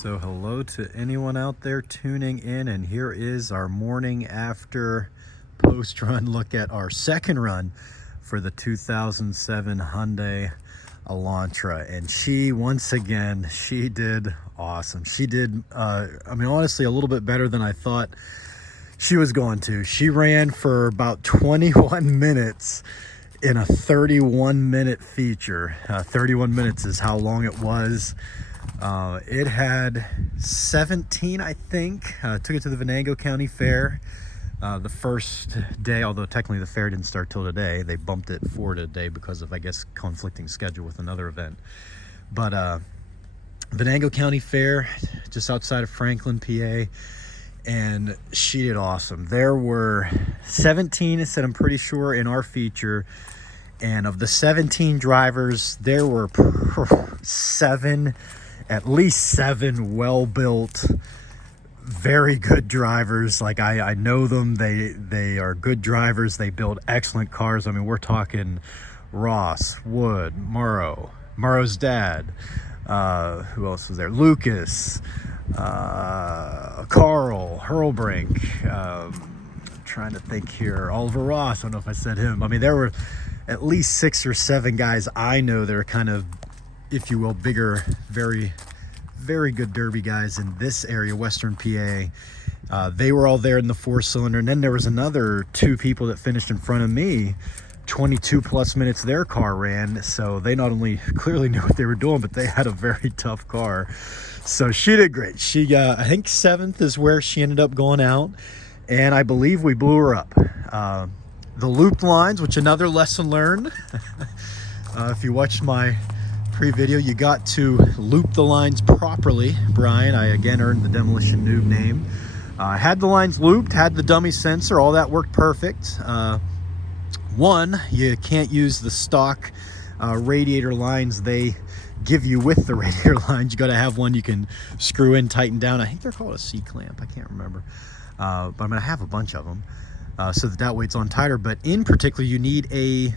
So hello to anyone out there tuning in, and here is our morning after post-run look at our second run for the 2007 Hyundai Elantra. And she, once again, she did awesome. She did, I mean, honestly, a little bit better than I thought she was going to. She ran for about 21 minutes in a 31-minute feature. 31 minutes is how long it was. It had 17, I think. Took it to the Venango County Fair the first day, although technically the fair didn't start till today. They bumped it forward a day because of, I guess, conflicting schedule with another event. But Venango County Fair, just outside of Franklin, PA, and she did awesome. There were 17, I said, I'm pretty sure, in our feature. And of the 17 drivers, there were at least seven well-built, very good drivers. Like I know them. They are good drivers. They build excellent cars. I mean, we're talking Ross, Wood, Murrow's dad. Who else was there? Lucas, Carl, Hurlbrink. Trying to think here. Oliver Ross. I don't know if I said him. I mean, there were at least 6 or 7 guys I know that are kind of, if you will, bigger, very, very good derby guys in this area, Western PA. They were all there in the 4-cylinder. And then there was another 2 people that finished in front of me. 22 plus minutes their car ran. So they not only clearly knew what they were doing, but they had a very tough car. So she did great. She got, I think 7th is where she ended up going out. And I believe we blew her up. The looped lines, which another lesson learned. If you watched my pre-video, you got to loop the lines properly. Brian, I again earned the Demolition Noob name. Had the lines looped, had the dummy sensor, all that worked perfect. One, you can't use the stock radiator lines they give you with the radiator lines. You got to have one you can screw in, tighten down. I think they're called a C-clamp. I can't remember. But I'm going to have a bunch of them so that way it's on tighter. But in particular, you need a,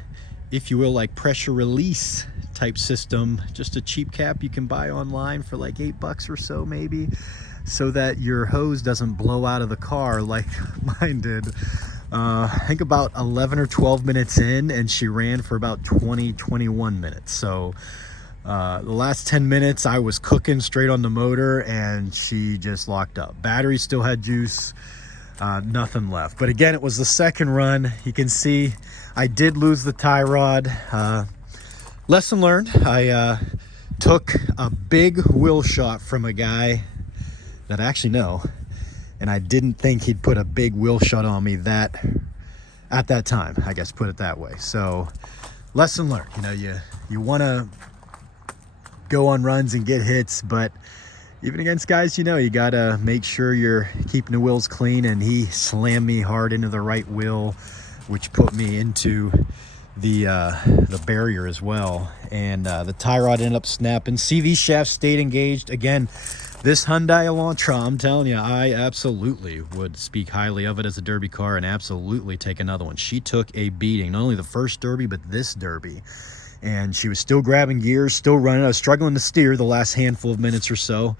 if you will, like pressure release type system, just a cheap cap you can buy online for like $8 or so maybe, so that your hose doesn't blow out of the car like mine did. I think about 11 or 12 minutes in, and she ran for about 21 minutes. So the last 10 minutes I was cooking straight on the motor, and she just locked up. Battery still had juice, nothing left. But again, it was the second run. You can see I did lose the tie rod. Lesson learned. I took a big wheel shot from a guy that I actually know, and I didn't think he'd put a big wheel shot on me at that time, I guess, put it that way. So lesson learned. You know, you want to go on runs and get hits, but even against guys, you know, you gotta make sure you're keeping the wheels clean. And he slammed me hard into the right wheel, which put me into the barrier as well. And the tie rod ended up snapping. CV shaft stayed engaged. Again, this Hyundai Elantra, I'm telling you, I absolutely would speak highly of it as a derby car, and absolutely take another one. She took a beating, not only the first derby, but this derby. And she was still grabbing gears, still running. I was struggling to steer the last handful of minutes or so.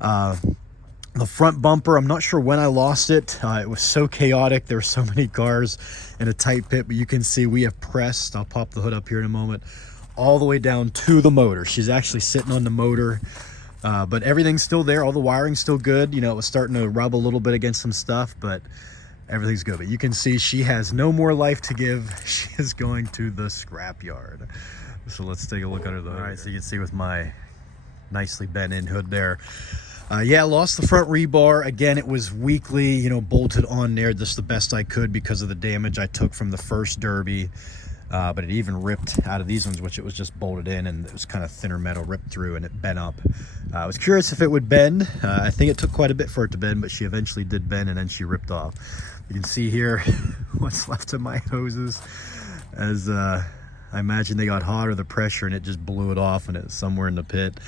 The front bumper, I'm not sure when I lost it. It was so chaotic. There were so many cars in a tight pit, but you can see we have pressed, I'll pop the hood up here in a moment, all the way down to the motor. She's actually sitting on the motor, but everything's still there. All the wiring's still good. You know, it was starting to rub a little bit against some stuff, but everything's good. But you can see she has no more life to give. She is going to the scrap yard. So let's take a look under the hood. All right, so you can see with my nicely bent in hood there. Yeah, lost the front rebar. Again, it was weakly, you know, bolted on there just the best I could because of the damage I took from the first derby. But it even ripped out of these ones, which it was just bolted in, and it was kind of thinner metal ripped through, and it bent up. I was curious if it would bend. I think it took quite a bit for it to bend, but she eventually did bend, and then she ripped off. You can see here what's left of my hoses, as I imagine they got hot, or the pressure, and it just blew it off, and it was somewhere in the pit.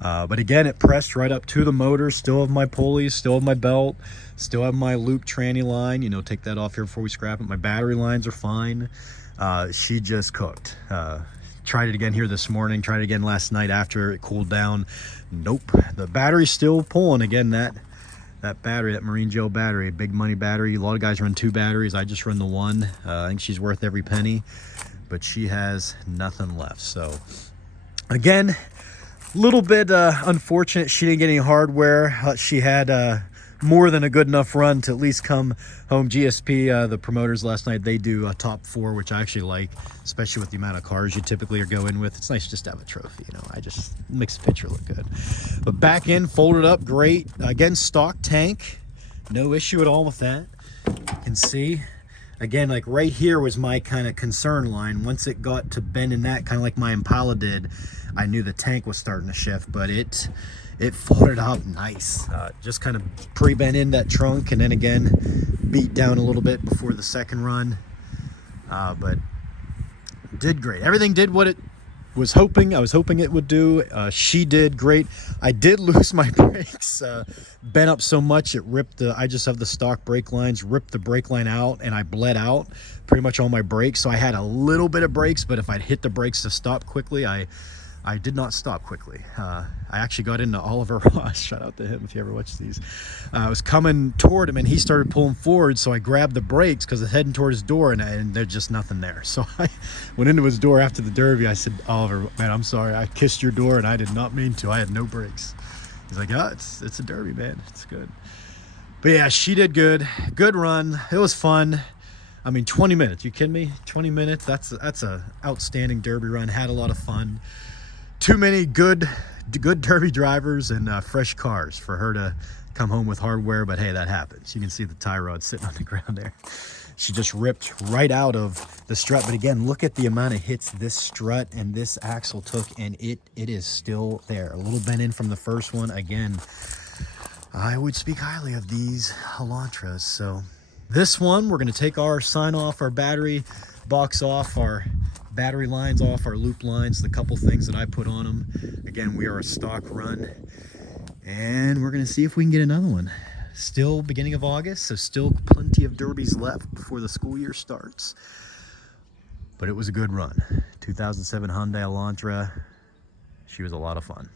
But again, it pressed right up to the motor. Still have my pulleys, still have my belt, still have my loop tranny line. You know, take that off here before we scrap it. My battery lines are fine. She just cooked. Tried it again here this morning, tried it again last night after it cooled down. Nope, the battery's still pulling. Again, that battery, that Marine Gel battery, a big money battery. A lot of guys run 2 batteries. I just run the one. I think she's worth every penny, but she has nothing left. So again, a little bit unfortunate she didn't get any hardware. She had more than a good enough run to at least come home. GSP, the promoters last night, they do a top 4, which I actually like, especially with the amount of cars you typically are going with. It's nice just to have a trophy, you know. I just makes the picture look good. But back end, folded up, great. Again, stock tank, no issue at all with that. You can see, again, like right here was my kind of concern line. Once it got to bending that, kind of like my Impala did, I knew the tank was starting to shift, but it folded up nice. Just kind of pre-bent in that trunk, and then again beat down a little bit before the second run, but did great. Everything did what it was hoping. I was hoping it would do. She did great. I did lose my brakes, bent up so much it ripped the, I just have the stock brake lines, ripped the brake line out, and I bled out pretty much all my brakes. So I had a little bit of brakes, but if I'd hit the brakes to stop quickly, I did not stop quickly. I actually got into Oliver Ross. Shout out to him if you ever watch these. I was coming toward him and he started pulling forward, so I grabbed the brakes because I was heading toward his door, and there's just nothing there. So I went into his door after the Derby. I said, Oliver, man, I'm sorry. I kissed your door and I did not mean to. I had no brakes. He's like, oh, it's a Derby, man. It's good. But yeah, she did good. Good run. It was fun. I mean, 20 minutes. You kidding me? 20 minutes? That's a outstanding Derby run. Had a lot of fun. Too many good Derby drivers and fresh cars for her to come home with hardware, but hey, that happens. You can see the tie rod sitting on the ground there. She just ripped right out of the strut. But again, look at the amount of hits this strut and this axle took, and it is still there. A little bent in from the first one. Again, I would speak highly of these Elantras. So this one, we're going to take our sign off, our battery box off, our battery lines off, our loop lines, the couple things that I put on them. Again, we are a stock run, and we're going to see if we can get another one. Still beginning of August, so still plenty of derbies left before the school year starts. But it was a good run. 2007 Hyundai Elantra. She was a lot of fun.